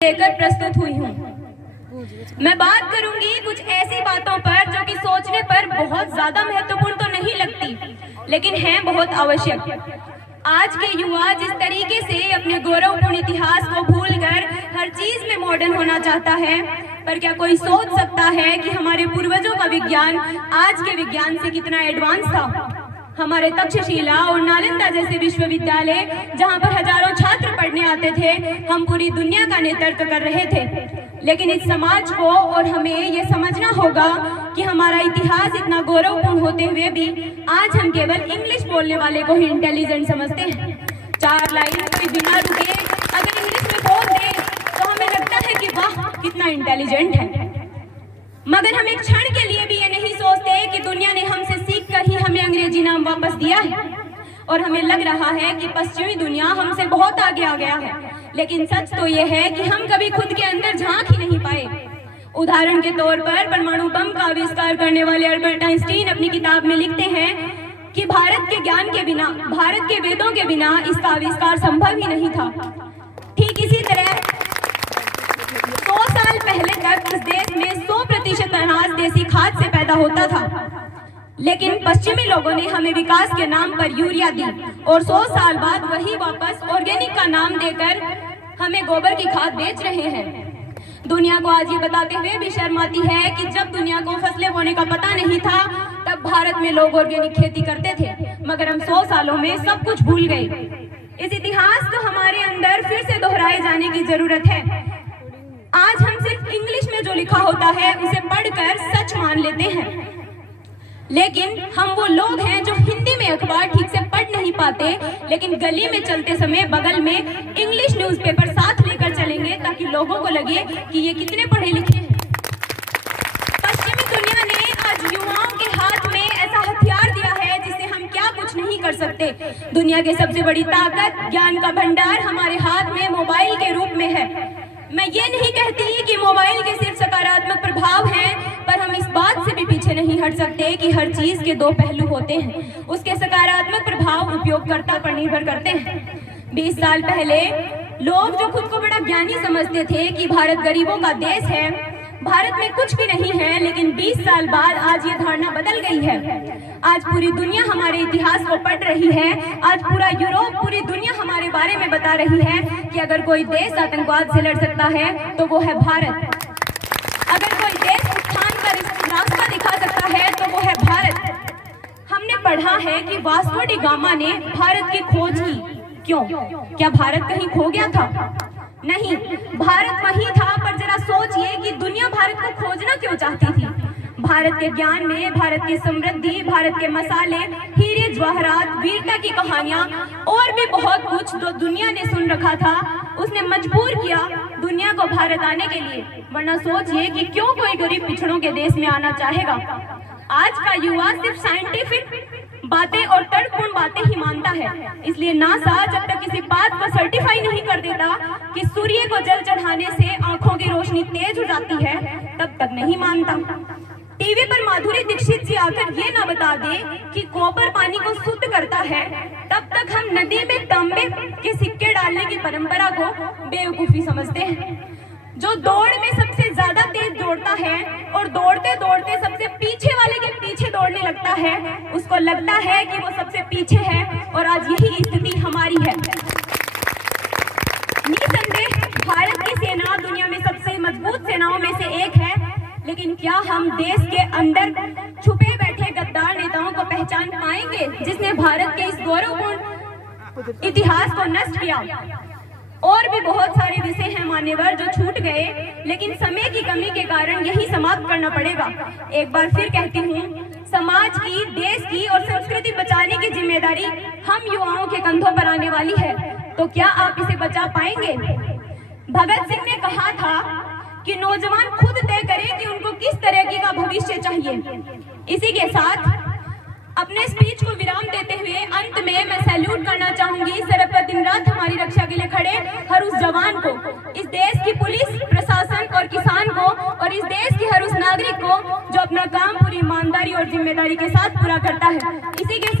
लेकर प्रस्तुत हुई हूँ। मैं बात करूंगी कुछ ऐसी बातों पर जो कि सोचने पर बहुत ज्यादा महत्वपूर्ण तो नहीं लगती, लेकिन हैं बहुत आवश्यक। आज के युवा जिस तरीके से अपने गौरवपूर्ण इतिहास को भूलकर हर चीज में मॉडर्न होना चाहता है, पर क्या कोई सोच सकता है कि हमारे पूर्वजों का विज्ञान आज के विज्ञान से कितना एडवांस था। हमारे तक्षशिला और नालंदा जैसे विश्वविद्यालय जहां पर हजारों छात्र पढ़ने आते थे, हम पूरी दुनिया का नेतृत्व कर रहे थे। लेकिन इस समाज को और हमें ये समझना होगा कि हमारा इतिहास इतना गौरवपूर्ण होते हुए भी आज हम केवल इंग्लिश बोलने वाले को ही इंटेलिजेंट समझते हैं। 4 लाइन कोई बिना रुके अगर इंग्लिश में बोल दे तो हमें लगता है कि वाह कितना इंटेलिजेंट है, मगर हम एक क्षण के लिए भी ये नहीं सोचते कि दुनिया ने हमसे सीख कर ही हमें अंग्रेजी नाम वापस दिया है और हमें लग रहा है कि पश्चिमी दुनिया हमसे बहुत आगे आ गया है। लेकिन सच तो ये है कि हम कभी खुद के अंदर झांक ही नहीं पाए। उदाहरण के तौर पर परमाणु बम का आविष्कार करने वाले अल्बर्ट आइंस्टीन अपनी किताब में लिखते हैं कि भारत के ज्ञान के बिना, भारत के वेदों के बिना इसका आविष्कार संभव ही नहीं था। ठीक इसी तरह 100 साल पहले तक इस देश में 100% अनाज देसी खाद से पैदा होता था, लेकिन पश्चिमी लोगों ने हमें विकास के नाम पर यूरिया दी और 100 साल बाद वही वापस ऑर्गेनिक का नाम देकर हमें गोबर की खाद बेच रहे हैं। दुनिया को आज ये बताते हुए भी शर्म आती है कि जब दुनिया को फसलें बोने का पता नहीं था तब भारत में लोग ऑर्गेनिक खेती करते थे, मगर हम 100 सालों में सब कुछ भूल गए। इस इतिहास को हमारे अंदर फिर से दोहराए जाने की जरूरत है। आज हम सिर्फ इंग्लिश में जो लिखा होता है उसे पढ़कर सच मान लेते हैं, लेकिन हम वो लोग हैं जो हिंदी में अखबार ठीक से पढ़ नहीं पाते, लेकिन गली में चलते समय बगल में इंग्लिश न्यूज़पेपर साथ लेकर चलेंगे ताकि लोगों को लगे कि ये कितने पढ़े लिखे हैं। पश्चिमी दुनिया ने आज युवाओं के हाथ में ऐसा हथियार दिया है जिससे हम क्या कुछ नहीं कर सकते। दुनिया की सबसे बड़ी ताकत, ज्ञान का भंडार हमारे हाथ में मोबाइल के रूप में है। मैं ये नहीं कहती कि मोबाइल के सिर्फ सकारात्मक प्रभाव हैं, पर हम इस बात से भी पीछे नहीं हट सकते कि हर चीज के 2 पहलू होते हैं। उसके सकारात्मक प्रभाव उपयोगकर्ता पर निर्भर करते हैं। 20 साल पहले लोग जो खुद को बड़ा ज्ञानी समझते थे कि भारत गरीबों का देश है, भारत में कुछ भी नहीं है, लेकिन 20 साल बाद आज ये धारणा बदल गई है। आज पूरी दुनिया हमारे इतिहास को पढ़ रही है। आज पूरा यूरोप, पूरी दुनिया हमारे बारे में बता रही है कि अगर कोई देश आतंकवाद से लड़ सकता है तो वो है भारत। अगर कोई देश उत्थान का रास्ता दिखा सकता है तो वो है भारत। हमने पढ़ा है कि वास्को डी गामा ने भारत की खोज की। क्यों? क्या भारत कहीं खो गया था? नहीं, भारत वही था, पर जरा सोचिए कि दुनिया भारत को खोजना क्यों चाहती थी। भारत के ज्ञान में भारत की समृद्धि, भारत के मसाले, हीरे जवाहरात, वीरता की कहानियां और भी बहुत कुछ जो दुनिया ने सुन रखा था, उसने मजबूर किया दुनिया को भारत आने के लिए। वरना सोचिए कि क्यों कोई गरीब पिछड़ों के देश में आना चाहेगा। आज का युवा सिर्फ साइंटिफिक बातें और तर्कपूर्ण बातें ही मानता है। इसलिए नासा जब तक किसी बात को सर्टिफाई नहीं कर देता कि सूर्य को जल चढ़ाने से आंखों की रोशनी तेज हो जाती है, तब तक नहीं मानता। टीवी पर माधुरी दीक्षित जी आकर ये ना बता दे कि गोबर पानी को शुद्ध करता है, तब तक हम नदी में तांबे के सिक्के डालने की परंपरा को बेवकूफी समझते हैं। जो दौड़ में सबसे ज्यादा तेज दौड़ता है और दौड़ते दौड़ते सबसे पीछे वाले के पीछे दौड़ने लगता है, उसको लगता है कि वो सबसे पीछे है, और आज यही स्थिति हमारी है। निसंदेह भारत की सेना दुनिया में सबसे मजबूत सेनाओं में से एक है, लेकिन क्या हम देश के अंदर छुपे बैठे गद्दार नेताओं को पहचान पाएंगे जिसने भारत के इस गौरवपूर्ण इतिहास को नष्ट किया? और भी बहुत सारे विषय हैं मान्यवर जो छूट गए, लेकिन समय की कमी के कारण यही समाप्त करना पड़ेगा। एक बार फिर कहती हूँ, समाज की, देश की और संस्कृति बचाने की जिम्मेदारी हम युवाओं के कंधों पर आने वाली है। तो क्या आप इसे बचा पाएंगे? भगत सिंह ने कहा था कि नौजवान खुद तय करें कि उनको किस तरह का भविष्य चाहिए। इसी के साथ अपने स्पीच को विराम देते हुए अंत में मैं सैल्यूट करना चाहूंगी सरहद पर दिन रात हमारी रक्षा के लिए खड़े हर उस जवान को, इस देश की पुलिस, प्रशासन और किसान को, और इस देश के हर उस नागरिक को जो अपना काम पूरी ईमानदारी और जिम्मेदारी के साथ पूरा करता है। इसी के